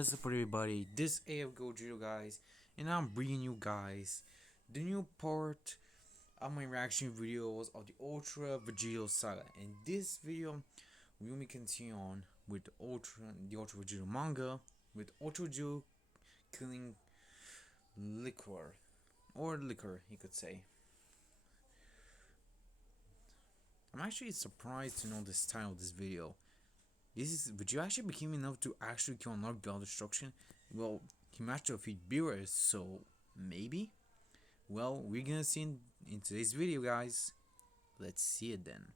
What's up everybody, this is Gogito guys, and I'm bringing you guys the new part of my reaction videos of the Ultra Vegito Saga. In this video, we will be continuing on with the Ultra Vegito manga, with Ultra Vegito killing liquor, or liquor you could say. I'm actually surprised to know this title of this video. Would you actually became enough to actually kill another god destruction? Well, he managed to defeat Beerus, so maybe? Well, we're gonna see in today's video, guys. Let's see it then.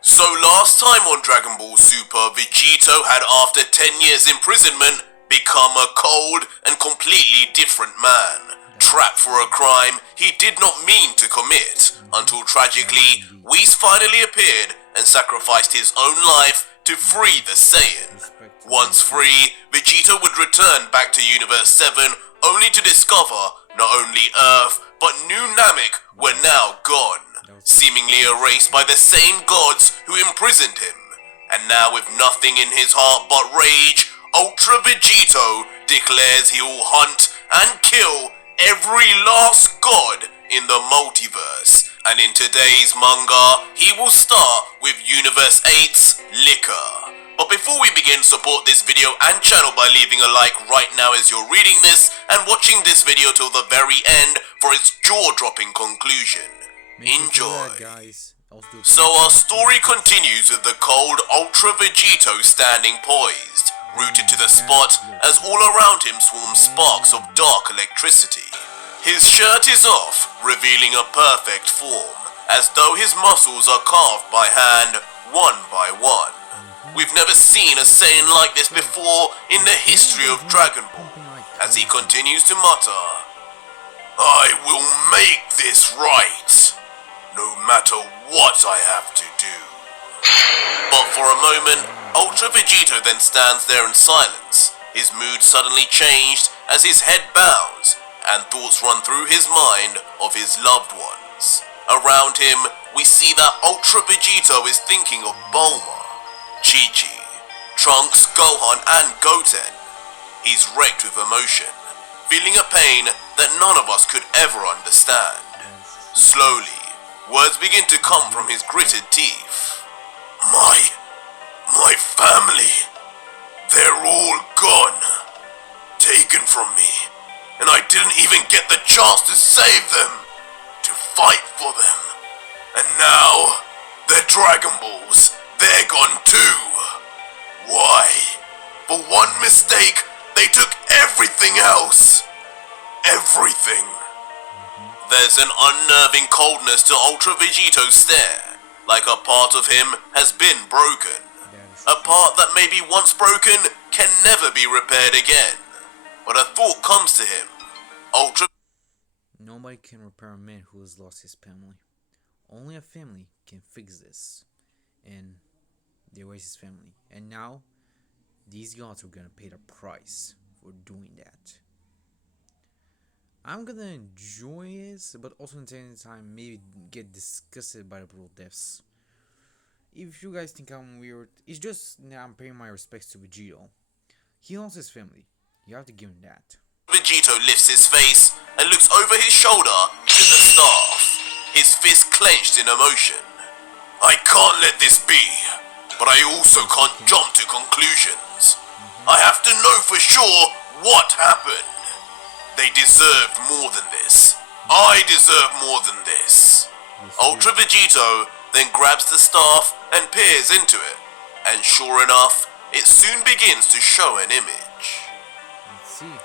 So last time on Dragon Ball Super, Vegito had, after 10 years imprisonment, become a cold and completely different man, trapped for a crime he did not mean to commit, until tragically, Whis finally appeared and sacrificed his own life to free the Saiyan. Once free, Vegito would return back to Universe 7 only to discover not only Earth, but New Namek were now gone, seemingly erased by the same gods who imprisoned him. And now, with nothing in his heart but rage, Ultra Vegito declares he will hunt and kill every last god in the multiverse. And in today's manga, he will start with Universe 8's Liquor. But before we begin, support this video and channel by leaving a like right now as you're reading this, and watching this video till the very end for its jaw-dropping conclusion. Enjoy. So our story continues with the cold Ultra Vegito standing poised, rooted to the spot as all around him swarm sparks of dark electricity. His shirt is off, revealing a perfect form, as though his muscles are carved by hand, one by one. We've never seen a Saiyan like this before in the history of Dragon Ball, as he continues to mutter, "I will make this right, no matter what I have to do." But for a moment, Ultra Vegito then stands there in silence. His mood suddenly changed as his head bows, and thoughts run through his mind of his loved ones. Around him, we see that Ultra Vegito is thinking of Bulma, Chi-Chi, Trunks, Gohan, and Goten. He's wrecked with emotion, feeling a pain that none of us could ever understand. Slowly, words begin to come from his gritted teeth. My family, they're all gone, taken from me. And I didn't even get the chance to save them, to fight for them. And now, their Dragon Balls, they're gone too. Why? For one mistake, they took everything else. Everything. There's an unnerving coldness to Ultra Vegito's stare, like a part of him has been broken. A part that maybe once broken can never be repaired again. But a thought comes to him. Nobody can repair a man who has lost his family. Only a family can fix this. And they raised his family. And now, these gods are gonna pay the price for doing that. I'm gonna enjoy this, but also at the same time maybe get disgusted by the brutal deaths. If you guys think I'm weird, it's just I'm paying my respects to Vegito. He lost his family. You have to give him that. Vegito lifts his face and looks over his shoulder to the staff, his fist clenched in emotion. I can't let this be, but I also can't jump to conclusions. I have to know for sure what happened. They deserved more than this. I deserve more than this. Ultra Vegito then grabs the staff and peers into it, and sure enough, it soon begins to show an image.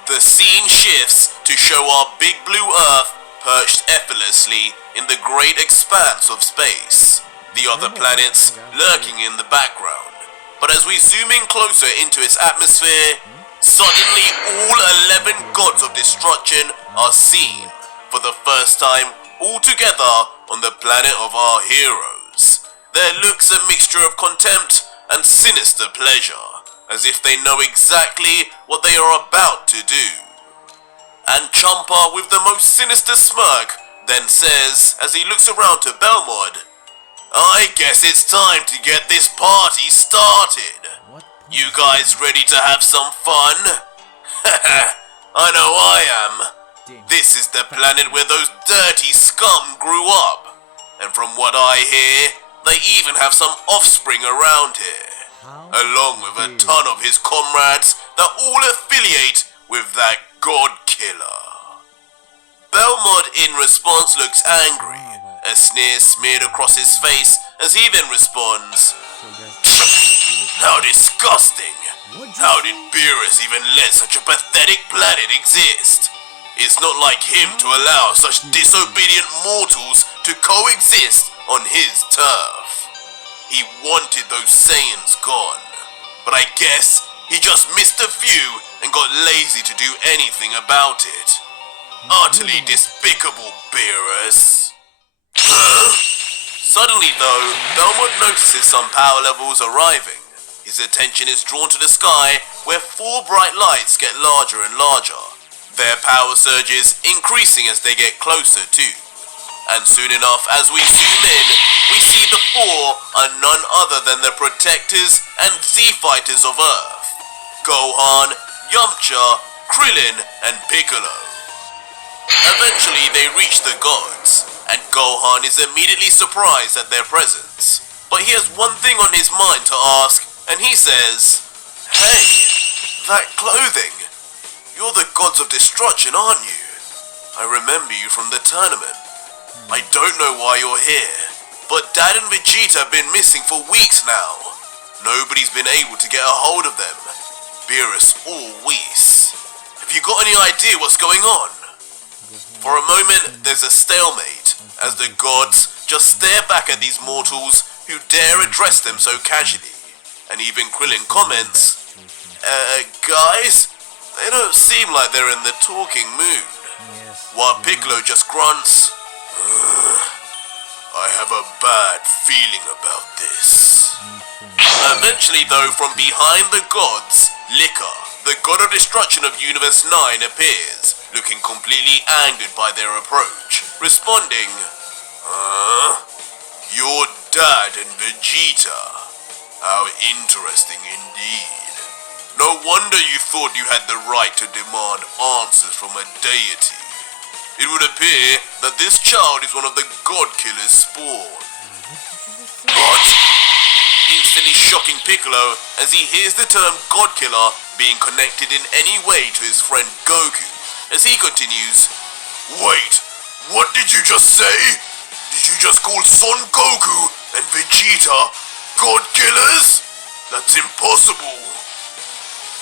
The scene shifts to show our big blue Earth perched effortlessly in the great expanse of space, the other planets lurking in the background. But as we zoom in closer into its atmosphere, suddenly all 11 gods of destruction are seen for the first time all together on the planet of our heroes. Their looks a mixture of contempt and sinister pleasure, as if they know exactly what they are about to do. And Champa, with the most sinister smirk, then says, as he looks around to Belmod, "I guess it's time to get this party started." What You guys ready to have some fun? I know I am. Damn. This is the planet where those dirty scum grew up. And from what I hear, they even have some offspring around here. How Along with a ton of his comrades that all affiliate with that god killer. Belmont in response looks angry, a sneer smeared across his face as he then responds, So guys, "How disgusting! what How did Beerus even let such a pathetic planet exist? It's not like him to allow such disobedient mortals to coexist on his turf. He wanted those Saiyans gone, but I guess he just missed a few and got lazy to do anything about it. Utterly despicable, Beerus." Huh? Suddenly though, Belmont notices some power levels arriving. His attention is drawn to the sky, where 4 bright lights get larger and larger, their power surges increasing as they get closer too. And soon enough, as we zoom in, we see the 4 are none other than the protectors and Z-fighters of Earth: Gohan, Yamcha, Krillin, and Piccolo. Eventually they reach the gods, and Gohan is immediately surprised at their presence. But he has one thing on his mind to ask, and he says, "Hey, that clothing, you're the gods of destruction, aren't you? I remember you from the tournament. I don't know why you're here, but Dad and Vegeta have been missing for weeks now. Nobody's been able to get a hold of them. Beerus or Whis. Have you got any idea what's going on?" For a moment, there's a stalemate, as the gods just stare back at these mortals who dare address them so casually. And even Krillin comments, "Guys, they don't seem like they're in the talking mood." While Piccolo just grunts, "I have a bad feeling about this." Eventually though, from behind the gods, Lika, the god of destruction of Universe 9, appears, looking completely angered by their approach, responding, "Your dad and Vegeta? How interesting indeed. No wonder you thought you had the right to demand answers from a deity. It would appear that this child is one of the God Killer's spawn." What? Instantly shocking Piccolo as he hears the term God Killer being connected in any way to his friend Goku, as he continues, "Wait, what did you just say? Did you just call Son Goku and Vegeta God Killers? That's impossible."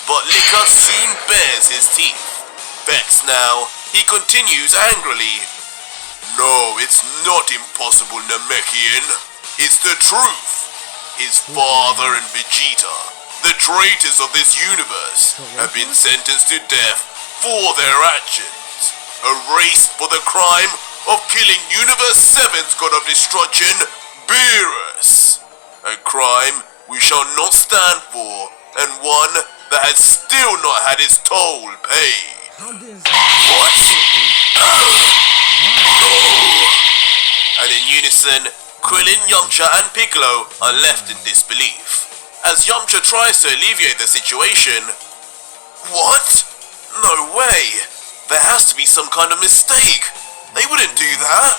But Lika soon bares his teeth. Vexed now, he continues angrily, "No, it's not impossible, Namekian. It's the truth. His father and Vegeta, the traitors of this universe, have been sentenced to death for their actions, erased for the crime of killing Universe 7's god of destruction, Beerus. A crime we shall not stand for, and one that has still not had its toll paid." What? No! And in unison, Krillin, Yamcha, and Piccolo are left in disbelief, as Yamcha tries to alleviate the situation. "What? No way! There has to be some kind of mistake. They wouldn't do that."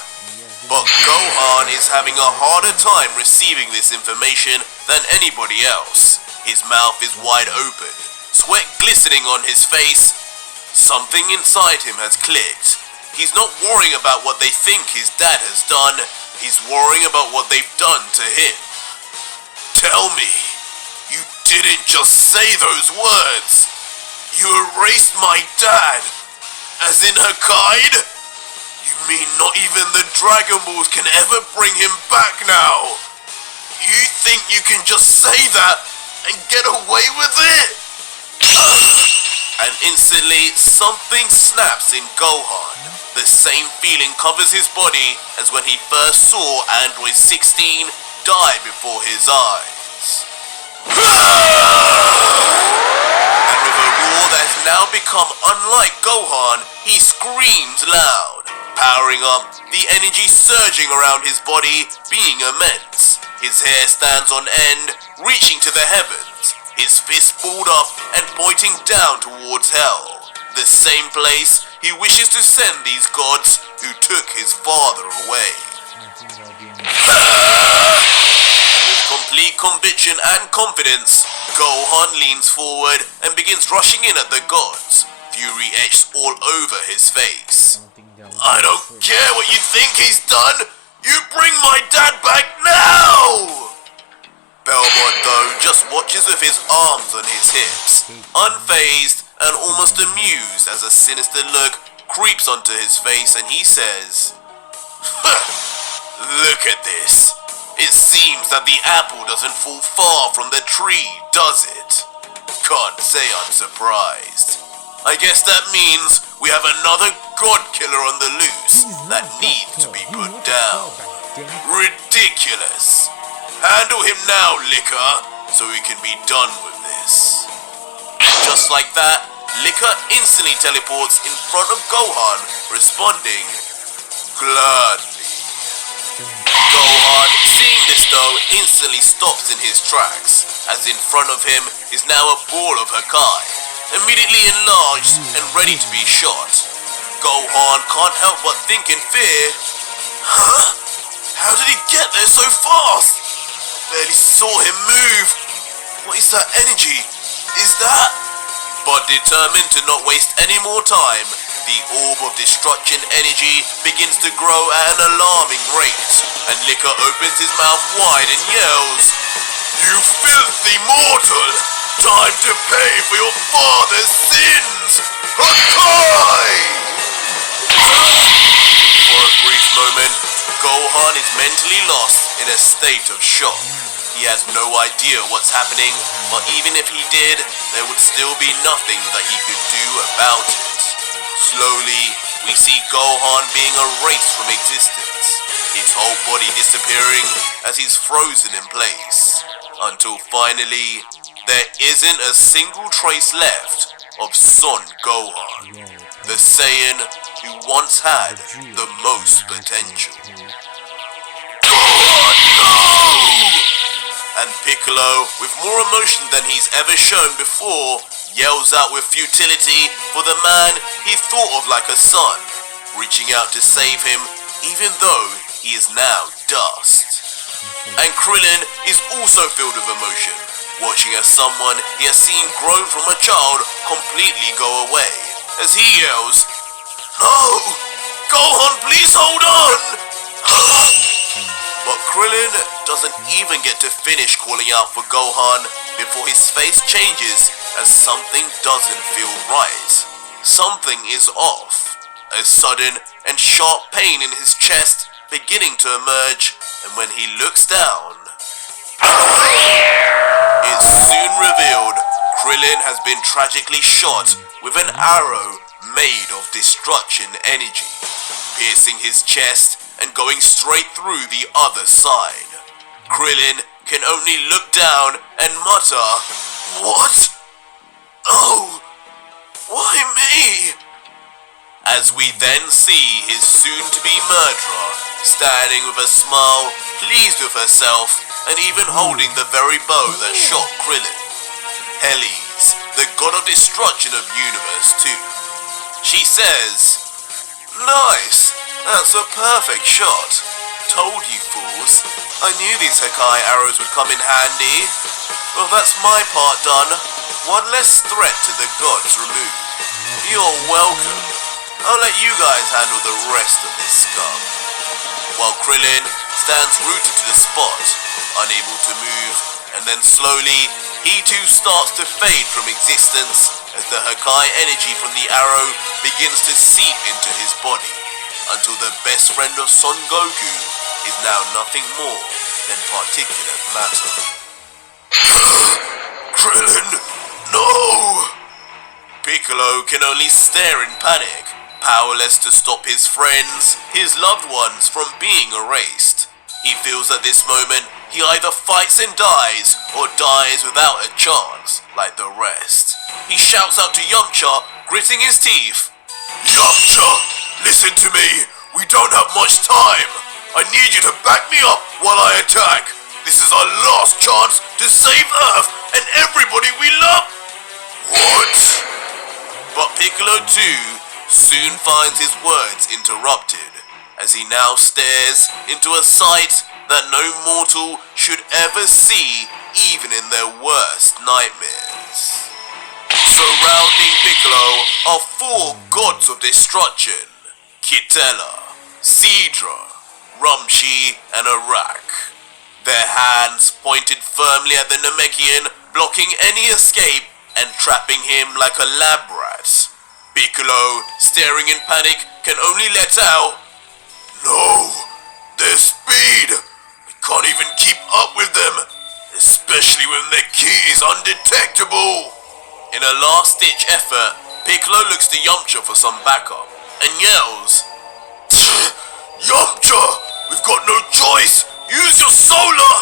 But Gohan is having a harder time receiving this information than anybody else. His mouth is wide open, sweat glistening on his face. Something inside him has clicked. He's not worrying about what they think his dad has done. He's worrying about what they've done to him. "Tell me, you didn't just say those words. You erased my dad, as in Hakkaid? You mean not even the Dragon Balls can ever bring him back now? You think you can just say that and get away with it?" And instantly, something snaps in Gohan. The same feeling covers his body as when he first saw Android 16 die before his eyes. And with a roar that has now become unlike Gohan, he screams loud, powering up, the energy surging around his body being immense. His hair stands on end, reaching to the heavens, his fist balled up and pointing down towards hell, the same place he wishes to send these gods who took his father away. With complete conviction and confidence, Gohan leans forward and begins rushing in at the gods, fury etched all over his face. I don't care what you think he's done! You bring my dad back now! Belmont, though, just watches with his arms on his hips, unfazed and almost amused as a sinister look creeps onto his face and he says, Look at this. It seems that the apple doesn't fall far from the tree, does it? Can't say I'm surprised. I guess that means we have another god killer on the loose that needs to be put down. Ridiculous. Handle him now, Liquor, so we can be done with this. Just like that, Liquor instantly teleports in front of Gohan, responding, gladly. Gohan, seeing this though, instantly stops in his tracks, as in front of him is now a ball of Hakai, immediately enlarged and ready to be shot. Gohan can't help but think in fear, huh? How did he get there so fast? Barely saw him move. What is that energy? Is that? But determined to not waste any more time, the orb of destruction energy begins to grow at an alarming rate, and Liquor opens his mouth wide and yells, You filthy mortal! Time to pay for your father's sins! Hakai! For a brief moment, Gohan is mentally lost in a state of shock. He has no idea what's happening, but even if he did, there would still be nothing that he could do about it. Slowly, we see Gohan being erased from existence, his whole body disappearing as he's frozen in place, until finally, there isn't a single trace left of Son Gohan, the Saiyan who once had the most potential. Gohan, no! And Piccolo, with more emotion than he's ever shown before, yells out with futility for the man he thought of like a son, reaching out to save him even though he is now dust. And Krillin is also filled with emotion, watching as someone he has seen grown from a child completely go away, as he yells, No! Gohan, please hold on! But Krillin doesn't even get to finish calling out for Gohan before his face changes as something doesn't feel right. Something is off. A sudden and sharp pain in his chest beginning to emerge, and when he looks down, it's soon revealed Krillin has been tragically shot with an arrow made of destruction energy, piercing his chest and going straight through the other side. Krillin can only look down and mutter, What? Oh, why me? As we then see his soon-to-be murderer standing with a smile, pleased with herself, and even holding the very bow that shot Krillin. Helles, the god of destruction of universe too. She says, Nice, that's a perfect shot. Told you fools, I knew these Hakai arrows would come in handy. Well, that's my part done. One less threat to the gods removed. You're welcome. I'll let you guys handle the rest of this scum. While Krillin stands rooted to the spot, unable to move, and then slowly, he too starts to fade from existence as the Hakai energy from the arrow begins to seep into his body, until the best friend of Son Goku is now nothing more than particulate matter. Krillin, no! Piccolo can only stare in panic, powerless to stop his friends, his loved ones from being erased. He feels at this moment he either fights and dies, or dies without a chance, like the rest. He shouts out to Yamcha, gritting his teeth, Yamcha, listen to me, we don't have much time. I need you to back me up while I attack. This is our last chance to save Earth and everybody we love. What? But Piccolo too soon finds his words interrupted, as he now stares into a sight that no mortal should ever see, even in their worst nightmares. Surrounding Piccolo are four gods of destruction: Kitela, Sidra, Rumshi, and Arak. Their hands pointed firmly at the Namekian, blocking any escape and trapping him like a lab rat. Piccolo, staring in panic, can only let out, "No, their speed! We can't even keep up with them, especially when their ki is undetectable." In a last-ditch effort, Piccolo looks to Yamcha for some backup and yells, "Yamcha, we've got no choice! Use your solar!"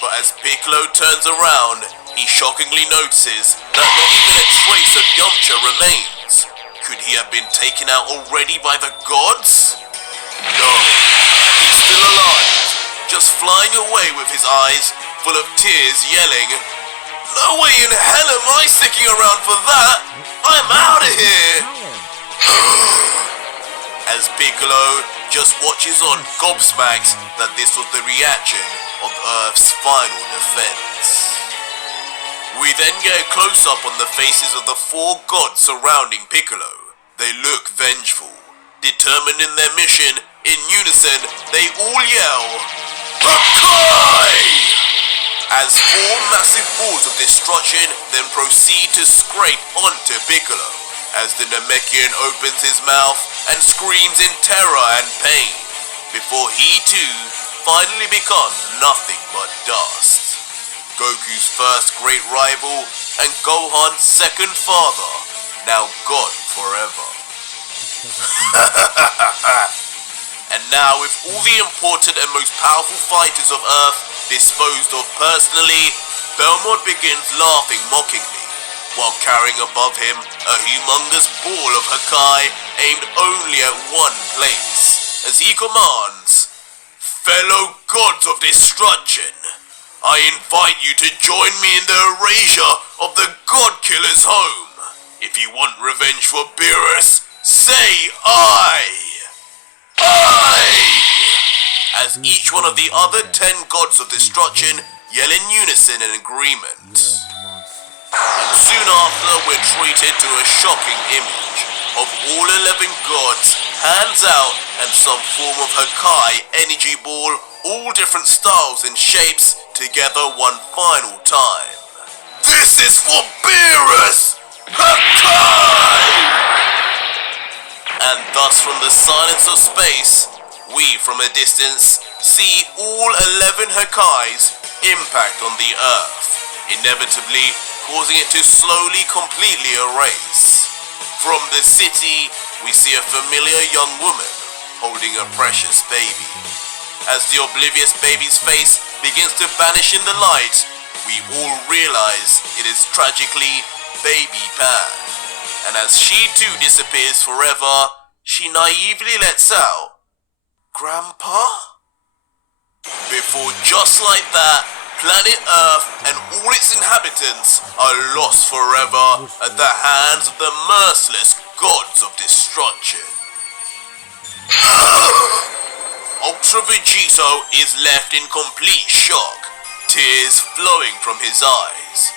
But as Piccolo turns around, he shockingly notices that not even a trace of Yamcha remains. Could he have been taken out already by the gods? No, he's still alive, just flying away with his eyes full of tears, yelling, "No way in hell am I sticking around for that! I'm out of here!" As Piccolo just watches on gobsmacked that this was the reaction of Earth's final defense. We then get a close-up on the faces of the four gods surrounding Piccolo. They look vengeful, determined in their mission. In unison, they all yell, "Hakai!" As four massive balls of destruction then proceed to scrape onto Piccolo, as the Namekian opens his mouth and screams in terror and pain, before he too finally becomes nothing but dust. Goku's first great rival and Gohan's second father, now gone forever. And now, with all the important and most powerful fighters of Earth disposed of personally, Belmont begins laughing mockingly, while carrying above him a humongous ball of Hakai aimed only at one place, as he commands, "Fellow gods of destruction, I invite you to join me in the erasure of the God Killer's home. If you want revenge for Beerus, say I! As each one of the other 10 gods of destruction yell in unison in agreement. And soon after, we're treated to a shocking image of all 11 gods, hands out, and some form of Hakai energy ball, all different styles and shapes, together one final time. This is for Beerus! Hakai! And thus from the silence of space, we from a distance see all 11 Hakais impact on the Earth, inevitably causing it to slowly completely erase. From the city, we see a familiar young woman holding a precious baby. As the oblivious baby's face begins to vanish in the light, we all realize it is tragically Baby Pan. And as she too disappears forever, she naively lets out, "Grandpa?" Before just like that, planet Earth and all its inhabitants are lost forever at the hands of the merciless gods of destruction. Ultra Vegito is left in complete shock, tears flowing from his eyes.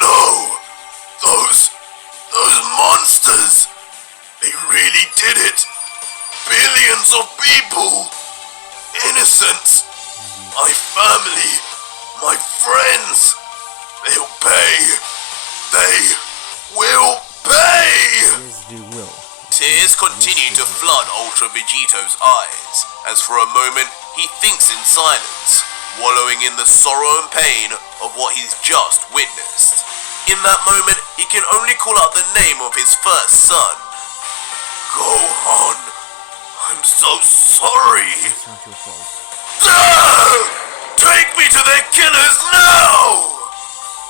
"No! Those monsters! They really did it! Billions of people! Innocents! My family! My friends! They'll pay! They will pay!" Yes, they will. Tears continue to flood Ultra Vegito's eyes, as for a moment he thinks in silence, wallowing in the sorrow and pain of what he's just witnessed. In that moment, he can only call out the name of his first son. "Gohan, I'm so sorry. It's not your fault. Take me to their killers now!"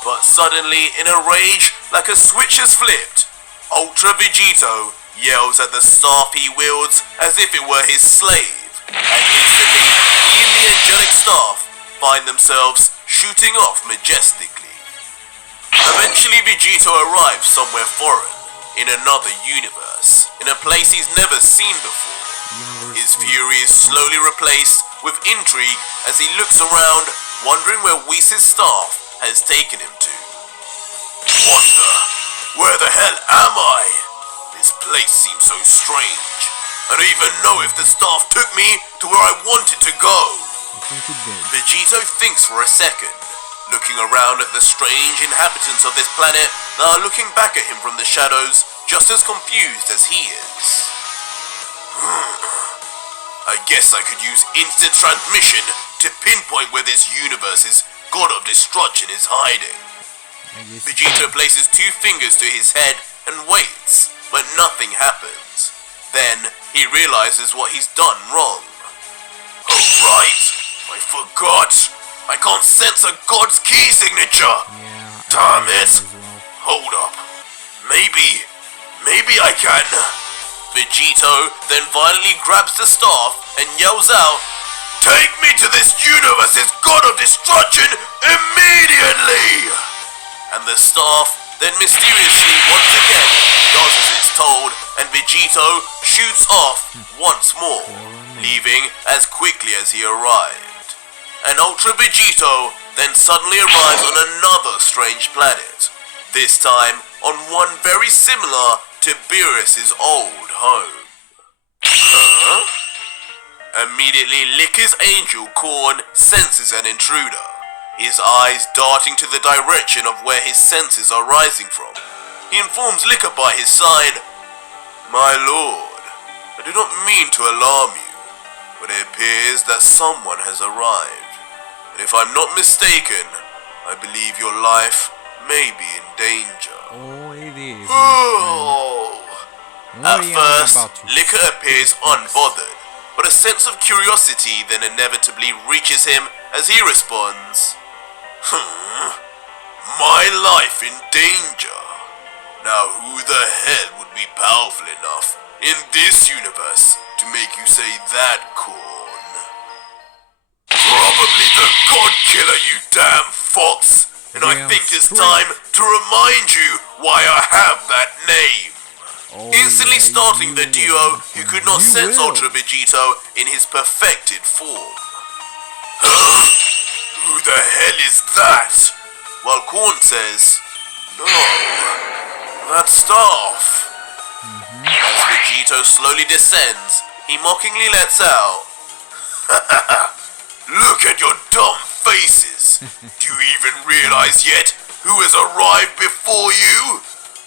But suddenly, in a rage, like a switch has flipped, Ultra Vegito yells at the staff he wields as if it were his slave, and instantly he and the angelic staff find themselves shooting off majestically. Eventually Vegito arrives somewhere foreign, in another universe, in a place he's never seen before. His fury is slowly replaced with intrigue as he looks around, wondering where Whis' staff has taken him to. Where the hell am I? This place seems so strange. I don't even know if the staff took me to where I wanted to go. Vegito thinks for a second, looking around at the strange inhabitants of this planet that are looking back at him from the shadows, just as confused as he is. I guess I could use instant transmission to pinpoint where this universe's god of destruction is hiding. Vegito places 2 fingers to his head and waits, but nothing happens. Then he realizes what he's done wrong. Oh right, I forgot. I can't sense a god's key signature. Damn it. Hold up. Maybe I can. Vegito then violently grabs the staff and yells out, "Take me to this universe's god of destruction immediately!" And the staff then mysteriously once again does as it's told, and Vegito shoots off once more, leaving as quickly as he arrived. And Ultra Vegito then suddenly arrives on another strange planet, this time on one very similar to Beerus's old home. Huh? Immediately, Licker's angel Korn senses an intruder, his eyes darting to the direction of where his senses are rising from. He informs Licker by his side, "My lord, I do not mean to alarm you, but it appears that someone has arrived, and if I'm not mistaken, I believe your life may be in danger." Oh, it is. Oh. At What first, about to Licker appears unbothered, but a sense of curiosity then inevitably reaches him as he responds, "My life in danger? Now who the hell would be powerful enough in this universe to make you say that, Korn?" "Probably the God Killer, you damn fox! And I think it's time to remind you why I have that name." Instantly starting the duo who could not sense Ultra Vegito in his perfected form. "Huh? Who the hell is that?" While Korn says, "No, that staff." As Vegito slowly descends, he mockingly lets out, "Look at your dumb faces. Do you even realize yet who has arrived before you?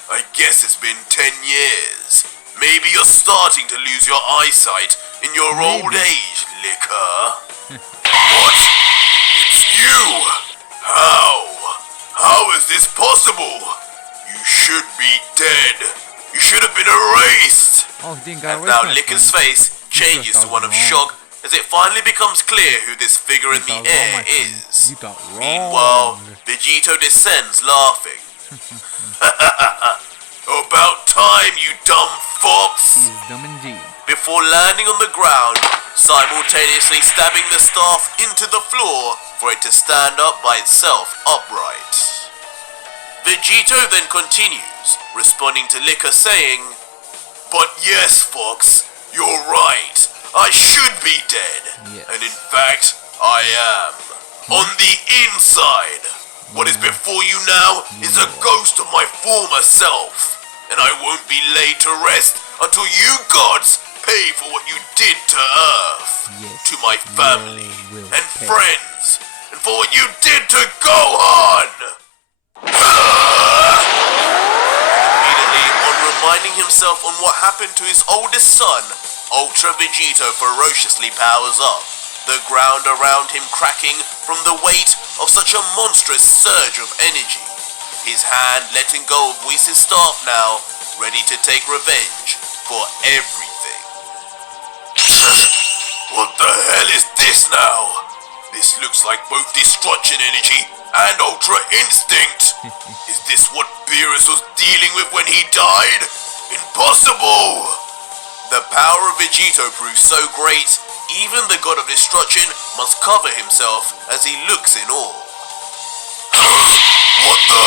I guess it's been 10 years. Maybe you're starting to lose your eyesight in your old age, Licker." "What? It's you? How is this possible? You should be dead. You should have been erased." Oh, he didn't And now Licker's face changes to one of shock as it finally becomes clear who this figure in the air is. You got wrong. Meanwhile, Vegito descends laughing. "About time, you dumb fox!" He's dumb indeed. Before landing on the ground, simultaneously stabbing the staff into the floor for it to stand up by itself upright. Vegito then continues, responding to Licker saying, "But yes, Fox, you're right. I should be dead. Yes. And in fact, I am. On the inside. What is before you now is a ghost of my former self. And I won't be laid to rest until you gods pay for what you did to Earth, Yes, to my family you will and pay. friends, and for what you did to Gohan!" Immediately, on reminding himself on what happened to his oldest son, Ultra Vegito ferociously powers up, the ground around him cracking from the weight of such a monstrous surge of energy. His hand letting go of Whis' staff now, ready to take revenge for everything. "What the hell is this now? This looks like both destruction energy and Ultra Instinct. Is this what Beerus was dealing with when he died? Impossible!" The power of Vegito proves so great, even the god of destruction must cover himself as he looks in awe. What the?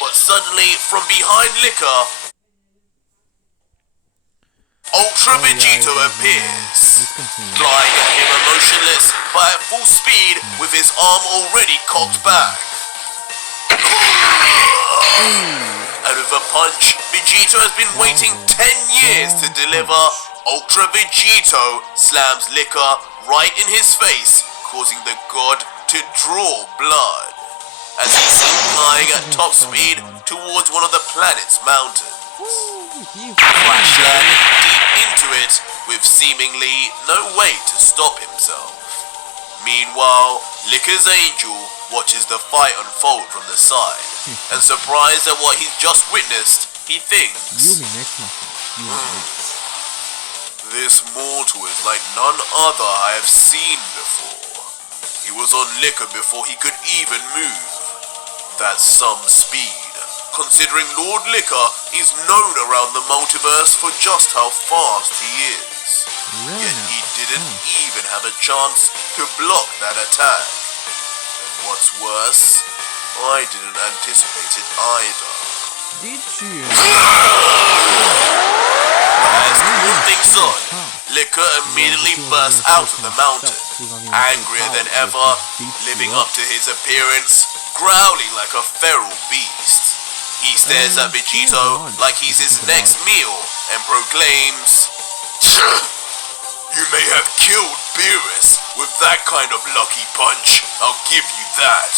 But suddenly, from behind Liquor, Ultra Vegito appears, Let's continue. flying at him emotionless, but at full speed with his arm already cocked back. And with a punch, Vegito has been waiting 10 years to deliver. Ultra Vegito slams Liquor right in his face, causing the god to draw blood as he's seen flying at top speed towards one of the planet's mountains. Crash landing deep into it with seemingly no way to stop himself. Meanwhile, Liquor's angel watches the fight unfold from the side, and surprised at what he's just witnessed, he thinks, You'll be next, my friend. You'll be next. this mortal is like none other I have seen before. He was on Liquor before he could even move. That's some speed, considering Lord Liquor is known around the multiverse for just how fast he is. Really? Yet he didn't even have a chance to block that attack. And what's worse, I didn't anticipate it either. Did you? As cool things on, Liquor immediately bursts out of the mountain, angrier than ever, living up to his appearance, growling like a feral beast. He stares at Vegito like he's his next meal and proclaims, "You may have killed Beerus with that kind of lucky punch, I'll give you that.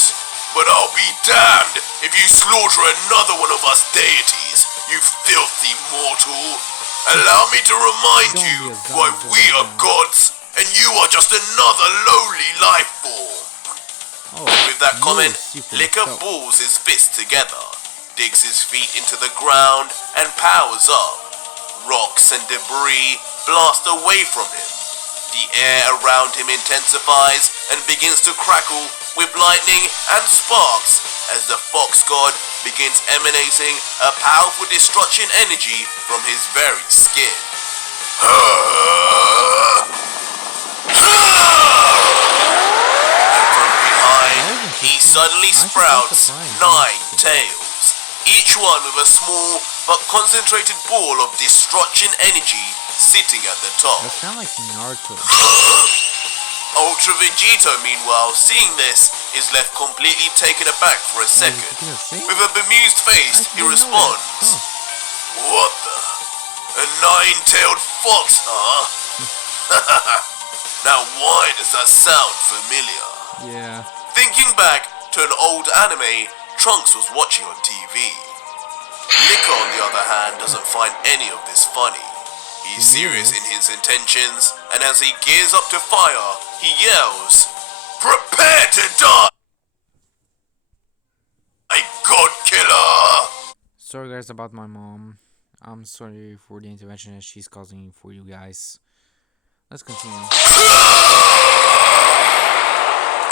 But I'll be damned if you slaughter another one of us deities, you filthy mortal. Allow me to remind you why we are gods, and you are just another lowly life form." With that comment, Liquor balls his fists together, digs his feet into the ground, and powers up. Rocks and debris blast away from him. The air around him intensifies and begins to crackle with lightning and sparks as the fox god begins emanating a powerful destruction energy from his very skin. And from behind, he suddenly sprouts 9 tails, each one with a small but concentrated ball of destruction energy sitting at the top. That sounds like Naruto. Ultra Vegito, meanwhile, seeing this, is left completely taken aback for a second. With a bemused face, he responds, "What the? A 9-tailed fox, huh?" Now why does that sound familiar? Yeah. Thinking back to an old anime Trunks was watching on TV. Liquor, on the other hand, doesn't find any of this funny. He's serious in his intentions, and as he gears up to fire, he yells, "Prepare to die, God Killer!" Sorry guys about my mom. I'm sorry for the intervention that she's causing for you guys. Let's continue.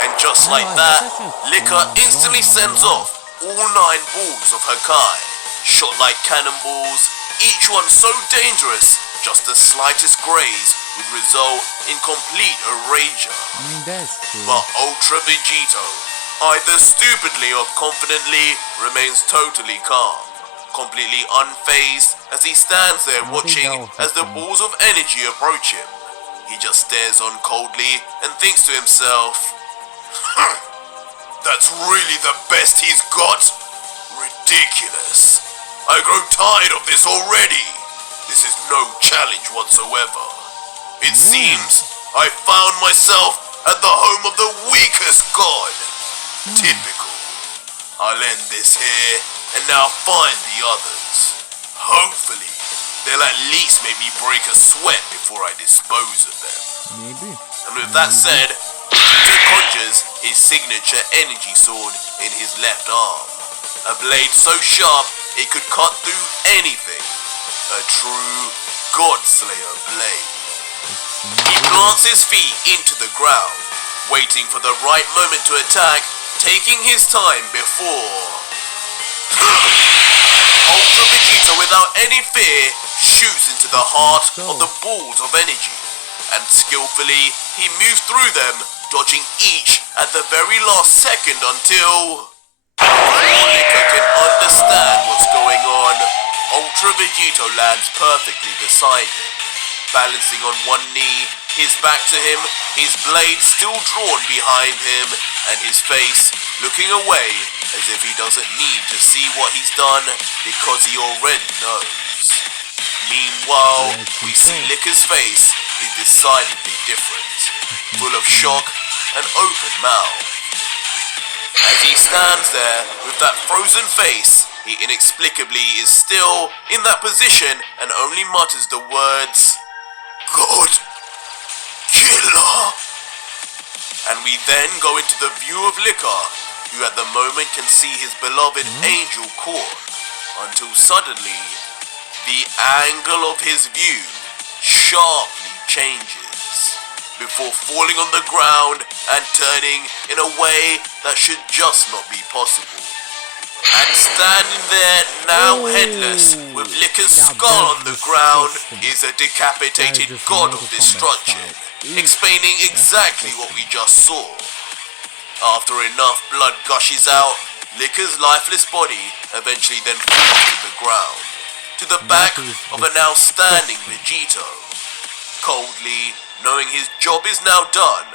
And just like that, Liquor instantly sends off all 9 balls of her kind, shot like cannonballs, each one so dangerous, just the slightest graze would result in complete erasure. I mean, that's true. But Ultra Vegito, either stupidly or confidently, remains totally calm, completely unfazed as he stands there watching as the balls of energy approach him. He just stares on coldly and thinks to himself, "That's really the best he's got? Ridiculous. I grow tired of this already. This is no challenge whatsoever. It seems I found myself at the home of the weakest god. Typical. I'll end this here and now find the others. Hopefully, they'll at least make me break a sweat before I dispose of them." Maybe. And with that said, Vegito conjures his signature energy sword in his left arm. A blade so sharp it could cut through anything. A true Godslayer blade. He plants his feet into the ground, waiting for the right moment to attack, taking his time before Ultra Vegito, without any fear, shoots into the heart of the balls of energy, and skillfully he moves through them, dodging each at the very last second until Before Liquor can understand what's going on, Ultra Vegito lands perfectly beside him. Balancing on one knee, his back to him, his blade still drawn behind him, and his face looking away as if he doesn't need to see what he's done because he already knows. Meanwhile, we see Liquor's face is decidedly different, full of shock and open mouth. As he stands there with that frozen face, he inexplicably is still in that position and only mutters the words, "God, killer." And we then go into the view of Liquor, who at the moment can see his beloved angel Corn, until suddenly, the angle of his view sharply changes, before falling on the ground and turning in a way that should just not be possible. And standing there, now headless, with Liquor's skull on the ground, is a decapitated god of destruction, explaining exactly what we just saw. After enough blood gushes out, Liquor's lifeless body eventually then falls to the ground, to the back of a now standing Gogito. Coldly, knowing his job is now done,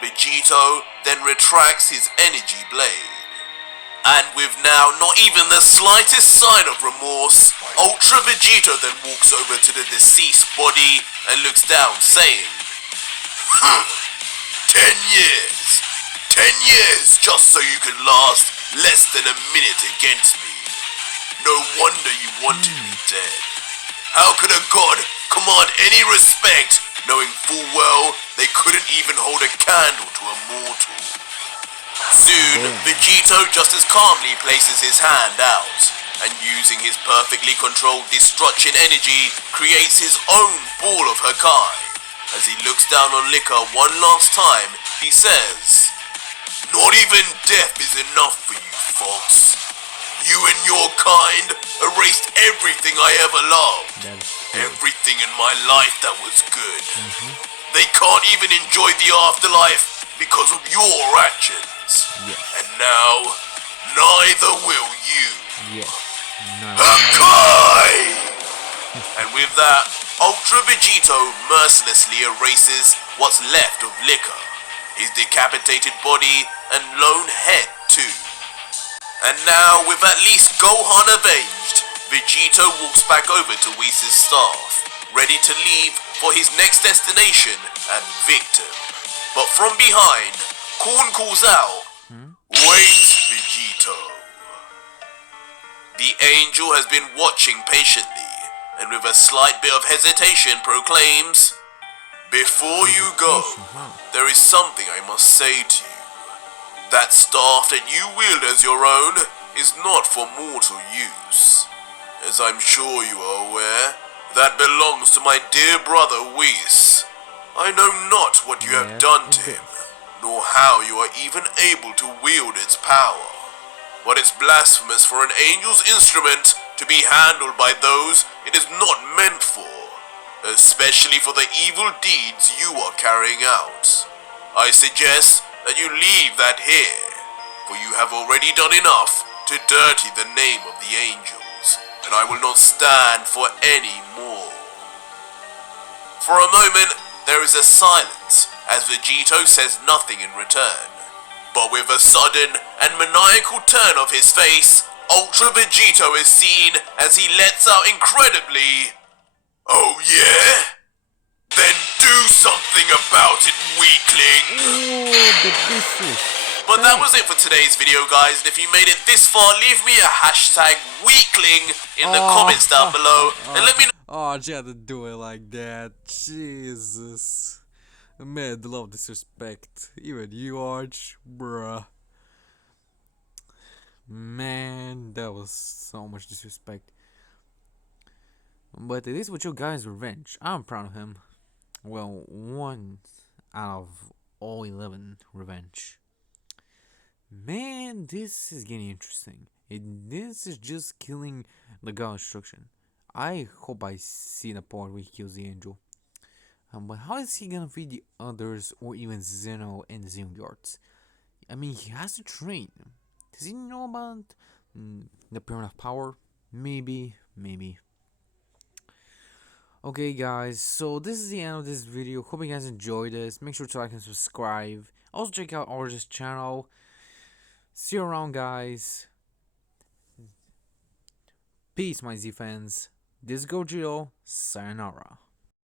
Gogito then retracts his energy blade. And with now not even the slightest sign of remorse, Ultra Vegito then walks over to the deceased body and looks down, saying, 10 years. 10 years just so you could last less than a minute against me. No wonder you wanted me dead. How could a god command any respect, knowing full well they couldn't even hold a candle to a mortal? Soon, Gogito just as calmly places his hand out, and using his perfectly controlled destruction energy, creates his own ball of Hakai. As he looks down on Liquor one last time, he says, "Not even death is enough for you, Fox. You and your kind erased everything I ever loved. Everything in my life that was good. They can't even enjoy the afterlife because of your actions. And now, neither will you. Hakai!" And with that, Ultra Vegito mercilessly erases what's left of Liquor, his decapitated body and lone head too. And now, with at least Gohan avenged, Vegito walks back over to Whis' staff, ready to leave for his next destination and victim. But from behind, Korn calls out, "Wait, Vegito." The angel has been watching patiently, and with a slight bit of hesitation proclaims, "Before you go, there is something I must say to you. That staff that you wield as your own is not for mortal use. As I'm sure you are aware, that belongs to my dear brother Whis. I know not what you have done to him, nor how you are even able to wield its power. But it's blasphemous for an angel's instrument to be handled by those it is not meant for, especially for the evil deeds you are carrying out. I suggest that you leave that here, for you have already done enough to dirty the name of the angels, and I will not stand for any more." For a moment, there is a silence as Vegito says nothing in return. But with a sudden and maniacal turn of his face, Ultra Vegito is seen as he lets out incredibly, "Oh yeah? Then do something about it, weakling." But that was it for today's video, guys, and if you made it this far, leave me a hashtag weakling in the comments down below, and let me know. Oh, I had to do it like that. Jesus. Man, the love disrespect. Even you, Arch, bruh. Man, that was so much disrespect. But it is with your guys' revenge. I'm proud of him. Well, one out of all 11 revenge. Man, this is getting interesting. This is just killing the god destruction. I hope I see the part where he kills the angel. But how is he gonna feed the others or even Zeno and Xenoguards? I mean, he has to train. Does he know about the Pyramid of Power? Maybe, maybe. Okay guys, so this is the end of this video. Hope you guys enjoyed this. Make sure to like and subscribe. Also check out our channel. See you around guys. Peace my Z fans. This is Gogito. Sayonara.